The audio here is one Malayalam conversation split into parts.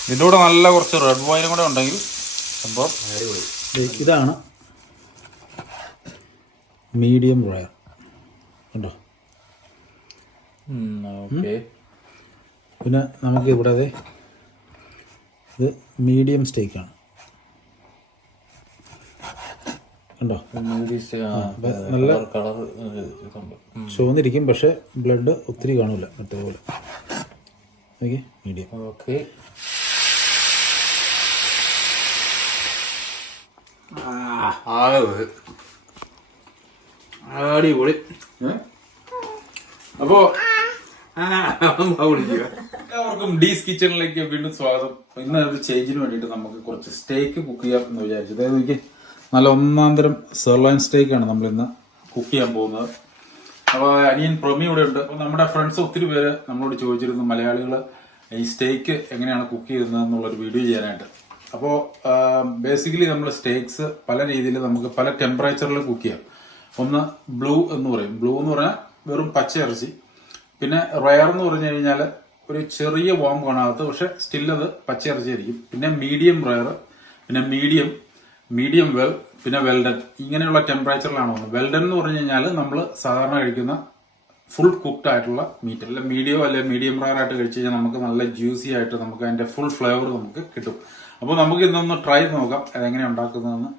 ഇതിൻ്റെ കൂടെ നല്ല കുറച്ച് റെഡ് വൈനും കൂടെ ഉണ്ടെങ്കിൽ സംഭവം. ഇതാണ് മീഡിയം റയർ കണ്ടോ. പിന്നെ നമുക്ക് ഇവിടെ ഇത് മീഡിയം സ്റ്റേക്കാണ് കണ്ടോ. നല്ല ചുവന്നിരിക്കും, പക്ഷെ ബ്ലഡ് ഒത്തിരി കാണില്ല മറ്റേ പോലെ. Okay, medium. ഓക്കെ, അടിപൊളി. അപ്പോ എല്ലാവർക്കും ഡീസ് കിച്ചണിലേക്ക് വീണ്ടും സ്വാഗതം. ഇന്ന് ഒരു ചേഞ്ചിന് വേണ്ടിയിട്ട് നമുക്ക് കുറച്ച് സ്റ്റേക്ക് കുക്ക് ചെയ്യാം എന്ന് വിചാരിച്ചു. അതായത് എനിക്ക് നല്ല ഒന്നാന്തരം സെർലൈൻ സ്റ്റേക്കാണ് നമ്മൾ ഇന്ന് കുക്ക് ചെയ്യാൻ പോകുന്നത്. അപ്പോൾ അനിയൻ പ്രൊമി ഇവിടെ ഉണ്ട്. അപ്പോൾ നമ്മുടെ ഫ്രണ്ട്സ് ഒത്തിരി പേര് നമ്മളോട് ചോദിച്ചിരുന്നു മലയാളികൾ ഈ സ്റ്റേക്ക് എങ്ങനെയാണ് കുക്ക് ചെയ്യുന്നത് എന്നുള്ളൊരു വീഡിയോ ചെയ്യാനായിട്ട്. അപ്പോൾ ബേസിക്കലി നമ്മൾ സ്റ്റേക്സ് പല രീതിയിൽ നമുക്ക് പല ടെമ്പറേച്ചറിൽ കുക്ക് ചെയ്യാം. ഒന്ന് ബ്ലൂ എന്ന് പറയും. ബ്ലൂ എന്ന് പറഞ്ഞാൽ വെറും പച്ച ഇറച്ചി. പിന്നെ റയർ എന്ന് പറഞ്ഞു കഴിഞ്ഞാൽ ഒരു ചെറിയ വാം കാണാത്ത, പക്ഷെ സ്റ്റിൽ അത് പച്ച ഇറച്ചി ആയിരിക്കും. പിന്നെ മീഡിയം റയർ, പിന്നെ മീഡിയം വെൽ, പിന്നെ വെൽഡൻ. ഇങ്ങനെയുള്ള ടെമ്പറേച്ചറിലാണ് വന്നത്. വെൽഡൻ എന്ന് പറഞ്ഞു കഴിഞ്ഞാൽ നമ്മൾ സാധാരണ കഴിക്കുന്ന ഫുൾ കുക്ക്ഡ് ആയിട്ടുള്ള മീറ്റ്. അല്ല മീഡിയം മീഡിയം റയർ ആയിട്ട് കഴിച്ചു കഴിഞ്ഞാൽ നമുക്ക് നല്ല ജ്യൂസി ആയിട്ട് നമുക്ക് അതിന്റെ ഫുൾ ഫ്ലേവർ നമുക്ക് കിട്ടും. അപ്പോൾ നമുക്ക് ഇന്നൊന്ന് ട്രൈ നോക്കാം അതെങ്ങനെ ഉണ്ടാക്കുന്നതെന്ന്.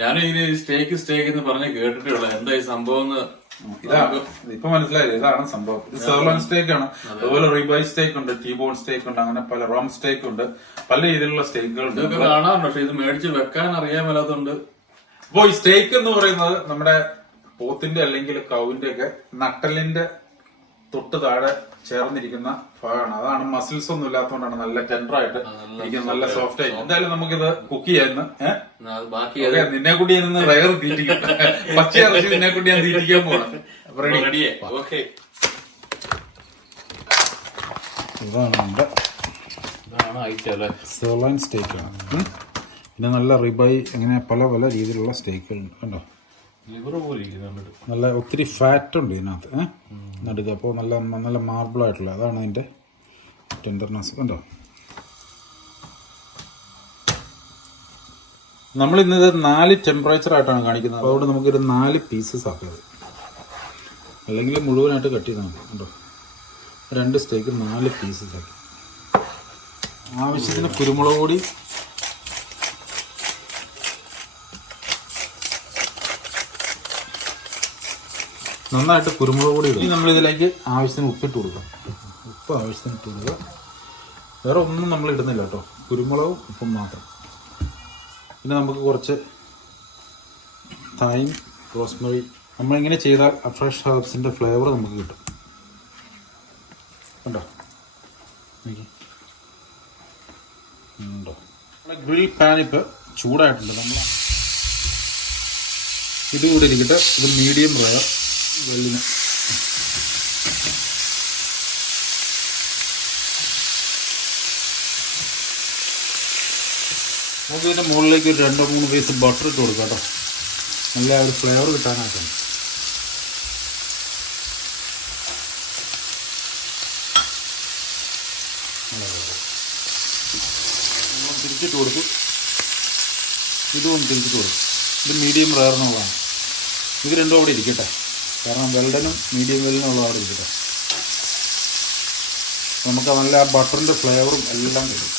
ഞാൻ ഇതിന് സ്റ്റേക്ക് എന്ന് പറഞ്ഞ് കേട്ടിട്ടുള്ള എന്താ ഈ സംഭവം ഇതാണ് ഇപ്പൊ മനസ്സിലായില്ലേ, ഇതാണ് സംഭവം. ഇത് സെർലോൺ സ്റ്റേക്ക് ആണ്. അതുപോലെ റിബൈ സ്റ്റേക്ക് ഉണ്ട്, ടീബോൺ സ്റ്റേക്ക് ഉണ്ട്, അങ്ങനെ പല റോം സ്റ്റേക്ക് ഉണ്ട്, പല രീതിയിലുള്ള സ്റ്റേക്കുകൾ ഉണ്ട്. ഇതൊക്കെ കാണാറുണ്ട്, പക്ഷെ ഇത് മേടിച്ച് വെക്കാൻ അറിയാൻ മേലാത്തതുണ്ട്. അപ്പോ ഈ സ്റ്റേക്ക് എന്ന് പറയുന്നത് നമ്മുടെ പോത്തിന്റെ അല്ലെങ്കിൽ കൗവിന്റെ ഒക്കെ നട്ടലിന്റെ തൊട്ട് താഴെ ചേർന്നിരിക്കുന്ന ഭാഗമാണ്. അതാണ് മസിൽസ് ഒന്നും ഇല്ലാത്തതുകൊണ്ടാണ് നല്ല ടെൻഡർ ആയിട്ട് ഇരിക്കുന്നത്, നല്ല സോഫ്റ്റ് ആയിട്ട്. എന്തായാലും നമുക്കിത് കുക്ക് ചെയ്യാന്ന്. നിന്നെ കൂടി നിന്ന് റയർ തീറ്റിക്കും, പച്ച ഇറച്ചി നിന്നെ കൂടി ഞാൻ തീറ്റിക്കാൻ പോകണം. ഇതാണ് നമ്മുടെ സെർലോൺ സ്റ്റേക്കാണ്. പിന്നെ നല്ല റിബൈ, അങ്ങനെ പല പല രീതിയിലുള്ള സ്റ്റേക്കുകളുണ്ട് കണ്ടോ. നല്ല ഒത്തിരി ഫാറ്റ് ഉണ്ട് ഇതിനകത്ത് നടുക. അപ്പോൾ നല്ല നല്ല മാർബിൾ ആയിട്ടുള്ള അതാണ് അതിൻ്റെ ടെൻഡർനെസ് കണ്ടോ. നമ്മളിന്നത് 4 ടെമ്പറേച്ചർ ആയിട്ടാണ് കാണിക്കുന്നത്. അപ്പോൾ അതുകൊണ്ട് നമുക്കൊരു 4 പീസസ് ആക്കിയത്, അല്ലെങ്കിൽ മുഴുവനായിട്ട് കട്ട് ചെയ്താൽ മതി കണ്ടോ. 2 സ്റ്റേക്ക് 4 പീസസ് ആക്കി. ആവശ്യത്തിന് കുരുമുളക് പൊടി, നന്നായിട്ട് കുരുമുളക് പൊടി ഇടും. നമ്മളിതിലേക്ക് ആവശ്യത്തിന് ഉപ്പിട്ട് കൊടുക്കാം. ഉപ്പ് ആവശ്യത്തിന് ഇട്ട് കൊടുക്കുക. വേറെ ഒന്നും നമ്മൾ ഇടുന്നില്ല കേട്ടോ, കുരുമുളകും ഉപ്പും മാത്രം. പിന്നെ നമുക്ക് കുറച്ച് തൈം, റോസ്മറി. നമ്മളിങ്ങനെ ചെയ്താൽ ഫ്രഷ് ഹെർബ്സിൻ്റെ ഫ്ലേവർ നമുക്ക് കിട്ടും കണ്ടോ. ഉണ്ടോ നമ്മുടെ ഗ്രിൽ പാൻ ഇപ്പോൾ ചൂടായിട്ടുണ്ട്. നമ്മൾ ഇതുകൂടി ഇരിക്കട്ടെ. ഇത് മീഡിയം റയർ വെള്ളിന്. നമുക്ക് ഇതിൻ്റെ മുകളിലേക്ക് ഒരു 2-3 പീസ് ബട്ടർ ഇട്ട് കൊടുക്കാം കേട്ടോ, നല്ല ഒരു ഫ്ലേവർ കിട്ടാനായിട്ടാണ്. നമ്മൾ തിരിച്ചിട്ട് കൊടുക്കും. ഇതും തിരിച്ചിട്ട് കൊടുക്കും. ഇത് മീഡിയം റയർ എന്നുള്ളതാണ്. ഇത് രണ്ടും അവിടെ ഇരിക്കട്ടെ, കാരണം വെൽഡനും മീഡിയം വെല്ലിനും ഉള്ള അവിടെ ഇരിക്കട്ടെ. നമുക്ക് നല്ല ബട്ടറിൻ്റെ ഫ്ലേവറും എല്ലാം കിട്ടും.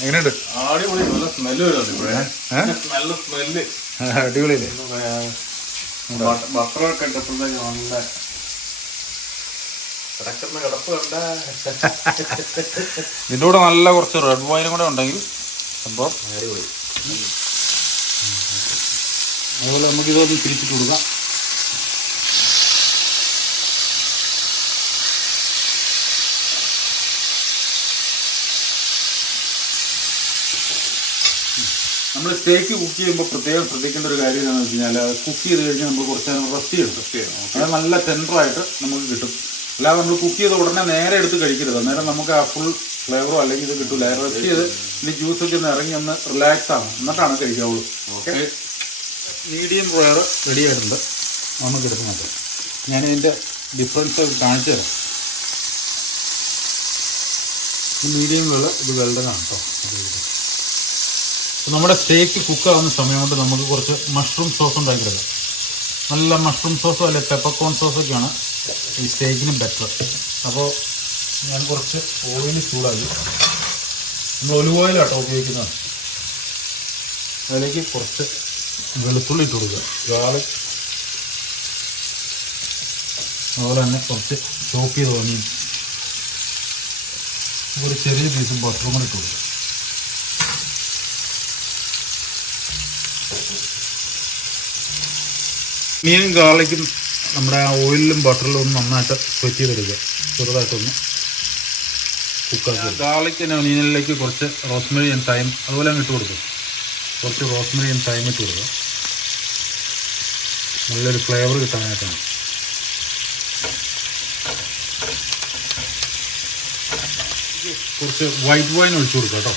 എങ്ങനെയുണ്ട്? അടിപൊളി, നല്ല സ്മെല്ല് വരുന്നുണ്ട്. നല്ല സ്മെല്ല് അടിപൊളിയല്ലേ. ബട്ടറൊക്കെ ഇട്ടപ്പോഴത്തേക്ക് നല്ല ഇതിൻ്റെ കൂടെ നല്ല കുറച്ച് റെഡ് വൈനും കൂടെ ഉണ്ടെങ്കിൽ സംഭവം അടിപൊളി. അതുപോലെ നമുക്കിതൊന്ന് തിരിച്ചിട്ട് കൊടുക്കാം. നമ്മൾ സ്റ്റേക്ക് കുക്ക് ചെയ്യുമ്പോൾ പ്രത്യേകം ശ്രദ്ധിക്കേണ്ട ഒരു കാര്യം എന്താണെന്ന് വെച്ച് കഴിഞ്ഞാൽ, കുക്ക് ചെയ്ത് കഴിഞ്ഞാൽ നമ്മൾ കുറച്ച് നേരം റെസ്റ്റ് ചെയ്യണം. അത് നല്ല ടെൻഡറായിട്ട് നമുക്ക് കിട്ടും. അല്ലാതെ നമ്മൾ കുക്ക് ചെയ്ത് ഉടനെ നേരെ എടുത്ത് കഴിക്കരുത്. അന്നേരം നമുക്ക് ആ ഫുൾ ഫ്ലേവറോ അല്ലെങ്കിൽ ഇത് കിട്ടില്ല. റെസ്റ്റ് ചെയ്ത് ഇതിൻ്റെ ജ്യൂസൊക്കെ ഒന്ന് ഇറങ്ങി ഒന്ന് റിലാക്സ് ആവും, എന്നിട്ടാണ് കഴിക്കാവുള്ളൂ. ഓക്കെ, മീഡിയം റയർ റെഡി ആയിട്ടുണ്ട്. നമുക്ക് എടുത്ത് മാറ്റാം. ഞാനിതിൻ്റെ ഡിഫറൻസ് ഒക്കെ കാണിച്ചു തരാം. ഇത് മീഡിയം വെള്ള, ഇത് വെൽഡനാണ് കേട്ടോ. നമ്മുടെ സ്റ്റേക്ക് കുക്കാവുന്ന സമയം കൊണ്ട് നമുക്ക് കുറച്ച് മഷ്റൂം സോസ് ഉണ്ടാക്കിയെടുക്കാം. നല്ല മഷ്റൂം സോസോ അല്ലെങ്കിൽ പെപ്പർകോൺ സോസൊക്കെയാണ് ഈ സ്റ്റേക്കിന് ബെറ്റർ. അപ്പോൾ ഞാൻ കുറച്ച് ഓയിൽ ചൂടാക്കി, നമ്മൾ ഒലിവ് ഓയിലാട്ടോ ഉപയോഗിക്കുന്നത്. അതിലേക്ക് കുറച്ച് വെളുത്തുള്ളി ഇട്ട് കൊടുക്കുക, ഗാർലിക്, അതുപോലെ തന്നെ കുറച്ച് ചോപ്പ് ചെയ്ത് തോന്നി ഒരു ചെറിയ പീസ് ബട്ടറും കൂടി ഇട്ട് കൊടുക്കുക. മീനും ഗാർലിക്കും നമ്മുടെ ആ ഓയിലിലും ബട്ടറിലും ഒന്ന് നന്നായിട്ട് സ്വെറ്റ് ചെയ്തെടുക്കുക, ചെറുതായിട്ടൊന്ന് കുക്കാക്കുക. ഗാർലിക്കിന് ഒനിയനിലേക്ക് കുറച്ച് റോസ്മേരി ആൻഡ് തൈം അതുപോലെ അങ്ങ് ഇട്ട് കൊടുക്കും. കുറച്ച് റോസ്മേരി ആൻഡ് തൈം ഇട്ട് കൊടുക്കുക, നല്ലൊരു ഫ്ലേവർ കിട്ടാനായിട്ടാണ്. കുറച്ച് വൈറ്റ് വൈൻ ഒഴിച്ചു കൊടുക്കുക കേട്ടോ,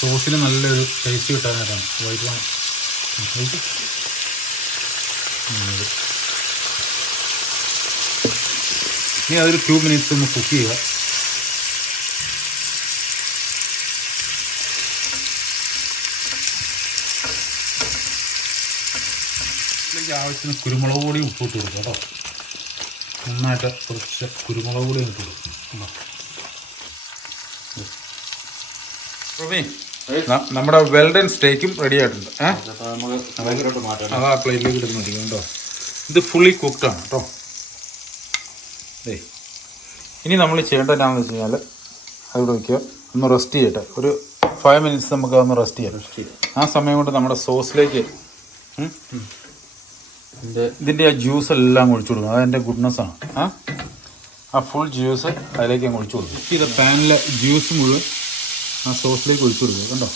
സോസിന് നല്ലൊരു ടേസ്റ്റ് കിട്ടാനായിട്ടാണ് വൈറ്റ് വൈൻ. ഇനി അതൊരു 2 മിനിറ്റ്സ് ഒന്ന് കുക്ക് ചെയ്യുക. ഇതിലേക്ക് ആവശ്യത്തിന് കുരുമുളക് പൊടി ഉപ്പിട്ട് കൊടുക്കുക കേട്ടോ. നന്നായിട്ട് കുറച്ച് കുരുമുളക് പൊടി ഇട്ട് കൊടുക്കും. നമ്മുടെ വെൽഡൻ സ്റ്റേക്കും റെഡി ആയിട്ടുണ്ട്. അത് ആ പ്ലേറ്റിലേക്ക് ഇട്ട് മതി കേട്ടോ. ഇത് ഫുള്ളി കുക്ക്ഡാണ് കേട്ടോ. ഇനി നമ്മൾ ചെയ്യേണ്ടത് എന്താണെന്ന് വെച്ച് കഴിഞ്ഞാൽ അത് വയ്ക്കുക, ഒന്ന് റെസ്റ്റ് ചെയ്യട്ടെ. ഒരു 5 മിനിറ്റ്സ് നമുക്ക് അതൊന്ന് റെസ്റ്റ് ചെയ്യാം. ആ സമയം കൊണ്ട് നമ്മുടെ സോസിലേക്ക് ഇതിൻ്റെ ആ ജ്യൂസ് എല്ലാം ഒഴിച്ചു കൊടുക്കും. അതെൻ്റെ ഗുഡ്നെസ്സാണ്. ആ ഫുൾ ജ്യൂസ് അതിലേക്ക് അങ്ങ് ഒഴിച്ചു കൊടുക്കും. ഇത് പാനിലെ ജ്യൂസ് മുഴുവൻ ആ സോസിലേക്ക് ഒഴിച്ചു കൊടുക്കുക. കണ്ടോ,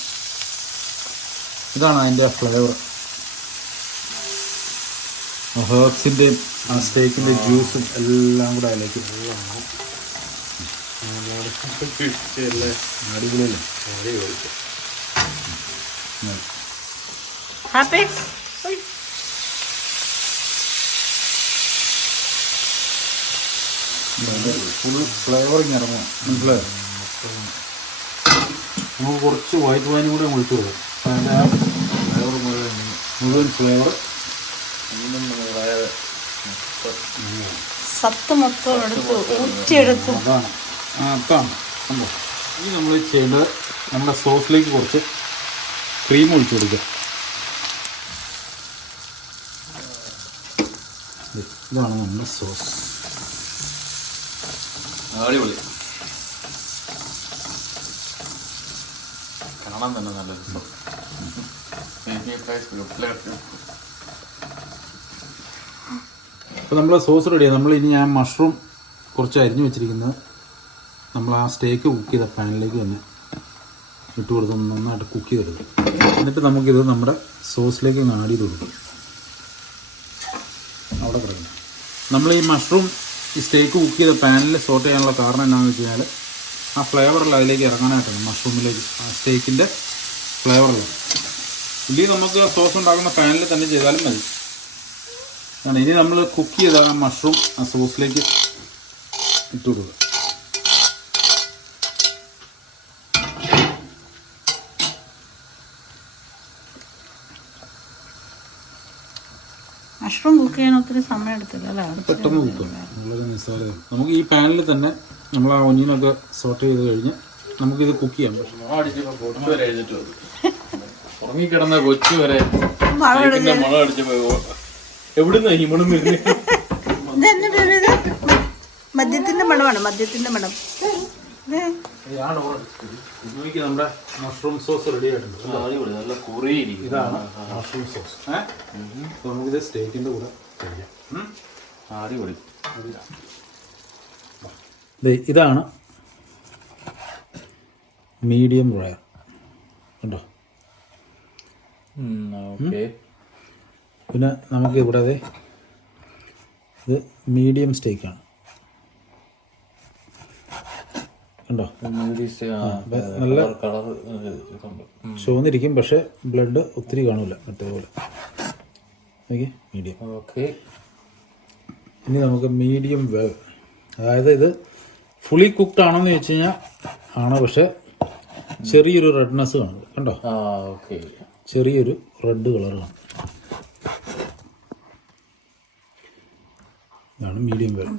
ഇതാണ് അതിൻ്റെ ഫ്ലേവർ. ഹേർബ്സിൻ്റെയും ആ സ്റ്റേക്കിൻ്റെ ജ്യൂസും എല്ലാം കൂടെ അതിലേക്ക് അടിപൊളിയല്ലേ. ഫുൾ ഫ്ലേവറിങ് ഇറങ്ങും, മനസ്സിലായോ? നമുക്ക് കുറച്ച് വൈറ്റ് വൈനും കൂടെ ഒഴിച്ചു കൊടുക്കും. അതിൻ്റെ ആ ഫ്ലേവർ മുഴുവൻ ഫ്ലേവർ സത്ത് മൊത്തം എടുത്ത് ഊറ്റിയെടുത്തു. അതാണ് അതാണ് സംഭവം. ഇനി നമ്മൾ ചെയ്യേണ്ടത് നമ്മുടെ സോസിലേക്ക് കുറച്ച് ക്രീം ഒഴിച്ചു കൊടുക്കുക. ഇതാണ് നമ്മുടെ സോസ്. അടിപൊളി, കാണാൻ തന്നെ നല്ല രസം. അപ്പോൾ നമ്മൾ സോസ് റെഡിയാണ്. നമ്മളിനി ഞാൻ മഷ്റൂം കുറച്ച് അരിഞ്ഞു വെച്ചിരിക്കുന്നത് നമ്മൾ ആ സ്റ്റേക്ക് കുക്ക് ചെയ്ത പാനിലേക്ക് തന്നെ ഇട്ട് കൊടുത്ത് നന്നായിട്ട് കുക്ക് ചെയ്തെടുക്കും. എന്നിട്ട് നമുക്കിത് നമ്മുടെ സോസിലേക്ക് ഒന്ന് ആഡ് ചെയ്ത് കൊടുക്കും. അവിടെ കിടക്കണം. നമ്മൾ ഈ മഷ്റൂം ഈ സ്റ്റേക്ക് കുക്ക് ചെയ്ത പാനിൽ സോട്ട് ചെയ്യാനുള്ള കാരണം എന്താണെന്ന് വെച്ച് കഴിഞ്ഞാൽ ആ ഫ്ലേവറെല്ലാം അതിലേക്ക് ഇറങ്ങാനായിട്ടാണ്. മഷ്റൂമിലേക്ക് ആ സ്റ്റേക്കിൻ്റെ ഫ്ലേവറെല്ലാം. ഇല്ലെങ്കിൽ നമുക്ക് സോസ് ഉണ്ടാക്കുന്ന പാനിൽ തന്നെ ചെയ്താലും മതി. ഇനി നമ്മൾ കുക്ക് ചെയ്ത ആ മഷ്റൂം ആ സോസിലേക്ക് ഇട്ട് കൊടുക്കുക. മഷ്റൂം കുക്ക് ചെയ്യാൻ ഒത്തിരി സമയം എടുത്തില്ല അല്ലേ? പെട്ടെന്ന് കുക്കും, വളരെ നിസ്സാരം. നമുക്ക് ഈ പാനിൽ തന്നെ നമ്മൾ ആ ഒനിയനൊക്കെ സോട്ട് ചെയ്ത് കഴിഞ്ഞ് നമുക്കിത് കുക്ക് ചെയ്യാൻ പറ്റും. ഉറങ്ങിക്കിടന്ന കൊച്ചു വരെ മണം അടിച്ചപ്പോ എവിടുന്ന ഈ മണം വരുന്നത്? മദ്യത്തിന്റെ മണമാണ്, മദ്യത്തിന്റെ മണം. നമ്മുടെ മഷ്റൂം സോസ് റെഡി ആയിട്ടുണ്ട്. നല്ല കുറിയിരിക്കും. ഇതാണ് മഷ്റൂം സോസ്. നമുക്കിത് സ്റ്റേക്കിൻ്റെ കൂടെ കഴിക്കാം. അടിപൊളി. ഇതാണ് മീഡിയം റയർ കണ്ടോ. പിന്നെ നമുക്ക് ഇവിടെ ഇത് മീഡിയം സ്റ്റേക്കാണ് കണ്ടോ. നല്ല ചുവന്നിരിക്കും, പക്ഷെ ബ്ലഡ് ഒത്തിരി കാണില്ല മറ്റേപോലെ. Okay, medium. ഓക്കെ, ഇനി നമുക്ക് മീഡിയം വെൽ, അതായത് ഇത് ഫുള്ളി കുക്ക്ഡ് ആണെന്ന് ചോദിച്ചു കഴിഞ്ഞാൽ ആണ്, പക്ഷെ ചെറിയൊരു റെഡ്നെസ് കാണും. കണ്ടോ, ഓക്കെ. ചെറിയൊരു റെഡ് കളർ കാണും. ഇതാണ് മീഡിയം വെൽ.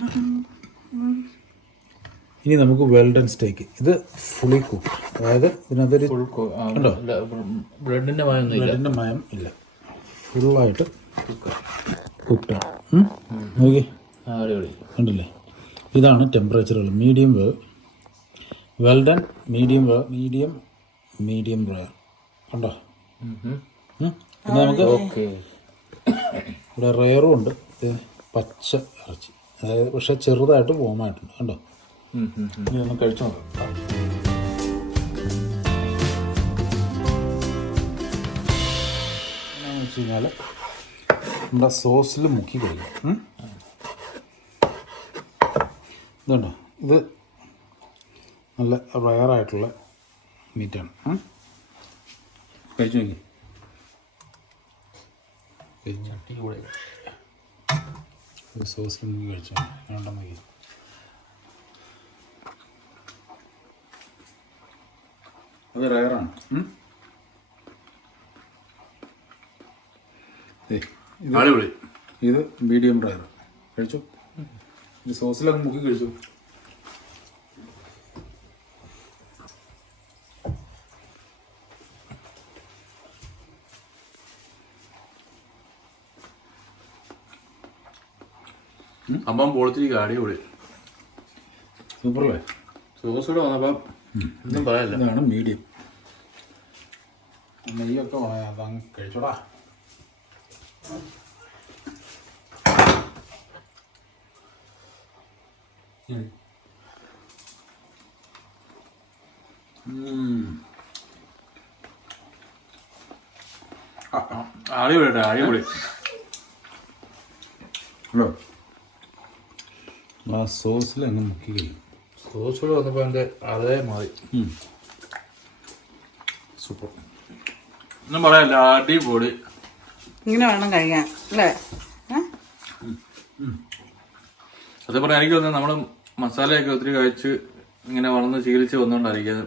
ഇനി നമുക്ക് വെൽഡൻ സ്റ്റേക്ക്. ഇത് ഫുള്ളി കുക്ക്ഡ്, അതായത് ഇതിനകത്തൊരു കണ്ടോ ബ്രെഡിന്റെ മയം ബ്രെഡിൻ്റെ മയം ഇല്ല, ഫുള്ളായിട്ട് കുക്ക്ഡാണ്. നോക്കി കണ്ടില്ലേ, ഇതാണ് ടെമ്പറേച്ചറുകൾ. മീഡിയം വേവ്, വെൽഡൻ, മീഡിയം വേവ്, മീഡിയം റെയർ. കണ്ടോ. പിന്നെ നമുക്ക് ഇവിടെ റെയറും ഉണ്ട്, പച്ച ഇറച്ചി, അതായത് പക്ഷെ ചെറുതായിട്ട് വോമായിട്ടുണ്ട്. കണ്ടോ. ഇനി ഒന്ന് കഴിച്ചു നോക്കാം. എന്നാന്ന് വെച്ച് കഴിഞ്ഞാൽ നമ്മുടെ സോസിൽ മുക്കി കഴിക്കാം. ഇതുണ്ടോ, ഇത് നല്ല റയറായിട്ടുള്ള മീറ്റാണ്. കഴിച്ചു നോക്കി. സോസിൽ മുക്കി കഴിച്ചു വേണ്ട നോക്കി. അത് റയറാണ്. ഇത് മീഡിയം റയർ. കഴിച്ചു. ഈ സോസിലൊക്കെ മുക്കി കഴിച്ചു. അമ്മ പൊളിച്ചിരിക്കും. അടിപൊളി, സൂപ്പറല്ലേ. സോസൂടെ വന്നപ്പം ഒന്നും പറയാനില്ല. ഇതാണ് മീഡിയം. നെയ്യൊക്കെ അതങ്ങ് കഴിച്ചോടാ. അടിപൊളി, അടിപൊളി. ഹലോ, ആ സോസിൽ അങ്ങ് മുക്കി കഴിയും. സോസൂടെ വന്നപ്പോൾ എൻ്റെ അതേ മാറി. സൂപ്പർ, ഒന്നും പറയാനില്ല. അടിപൊളി. ഇങ്ങനെ വേണം കഴിക്കാൻ അല്ലേ? അതേ പറഞ്ഞാൽ എനിക്ക് തോന്നുന്നത് നമ്മൾ മസാലയൊക്കെ ഒത്തിരി കഴിച്ച് ഇങ്ങനെ വളർന്ന് ശീലിച്ച് വന്നുകൊണ്ടായിരിക്കും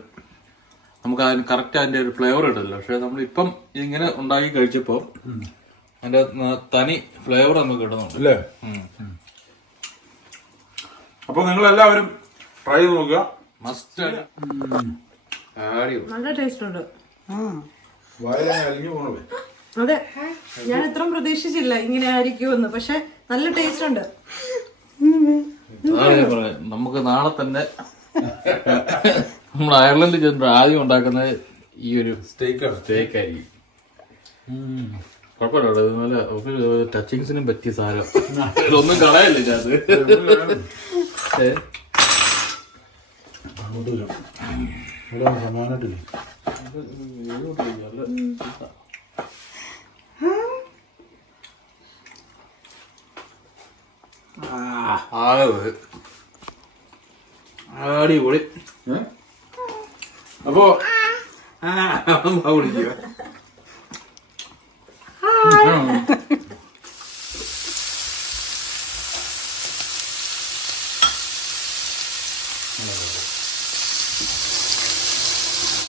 നമുക്ക് അതിന് കറക്റ്റ് അതിൻ്റെ ഒരു ഫ്ലേവർ കിട്ടില്ല. പക്ഷെ നമ്മളിപ്പം ഇങ്ങനെ ഉണ്ടാക്കി കഴിച്ചപ്പോൾ അതിൻ്റെ തനി ഫ്ലേവർ നമുക്ക് കിട്ടുന്നുണ്ട് അല്ലേ. അപ്പോൾ നിങ്ങളെല്ലാവരും ട്രൈ ചെയ്ത് നോക്കുക. മസ്റ്റ്. നല്ല ടേസ്റ്റ് ഉണ്ട്. അലിഞ്ഞു പോകണേ. അതെ, ഞാൻ ഇത്രയും പ്രതീക്ഷിച്ചില്ല ഇങ്ങനെ ആയിരിക്കുമെന്ന്, പക്ഷെ നല്ല ടേസ്റ്റ് ഉണ്ട്. നമുക്ക് നാളെ തന്നെ നമ്മൾ അയർലൻഡിൽ ചെന്നിട്ട് ആദ്യം ഉണ്ടാക്കുന്നത് ഈ ഒരു സ്റ്റേക്ക് ആയിരിക്കും. കുഴപ്പമില്ല, ഇത് നല്ല ടച്ചിങ്സിനും പറ്റിയ സാധനം. ഇതൊന്നും കളയല്ല അത്. സമാനമായിട്ടില്ലേ. അടിപൊളി. അപ്പോ വിളിക്കുക